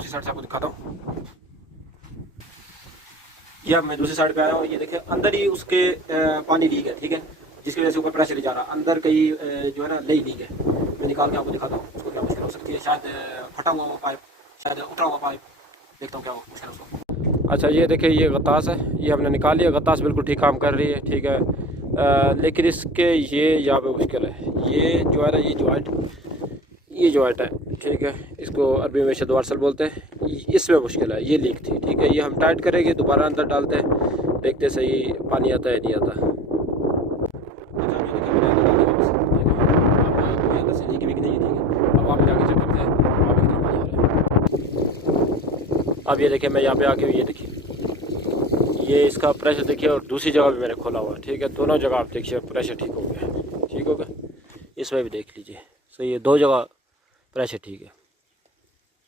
दूसरी साइड से आपको दिखाता हूँ। ये अब मैं दूसरी साइड पे आया हूँ। ये देखिए अंदर ही उसके पानी लीक है, ठीक है, जिसकी वजह से ऊपर प्रेशर नहीं जा रहा। अंदर कहीं जो है ना नई लीक है। मैं निकाल के आपको दिखाता हूँ उसको क्या मुश्किल हो सकती है। शायद फटा हुआ पाइप, शायद उठा हुआ पाइप, देखता हूँ क्या मुश्किल है उसको। अच्छा ये देखिए ये गतास है, ये हमने निकाल लिया। गतास बिल्कुल ठीक काम कर रही है, ठीक है। लेकिन इसके ये यहाँ पे मुश्किल है। ये जो है ना ये जॉइंट है, ठीक है, इसको अरबी में शदवारसल बोलते हैं। इसमें मुश्किल है, ये लीक थी, ठीक है। ये हम टाइट करेंगे, दोबारा अंदर डालते हैं, देखते सही पानी आता है नहीं आता। अच्छा ये देखिए मैंने अंदर डाल दिया वापस, ठीक है। अब कोई अंदर से लीक वीक नहीं है, ठीक है। अब वहाँ पे जाके चेक करते हैं वहाँ पे कितना पानी आ रहा है। अब ये देखिए मैं यहाँ पे आके ये देखिए ये इसका प्रेशर देखिए, और दूसरी जगह भी मैंने खोला हुआ है, ठीक है। दोनों जगह आप देखिए प्रेशर ठीक हो गया, ठीक हो गया। इसमें भी देख लीजिए सही है, दो जगह प्रेशर ठीक है।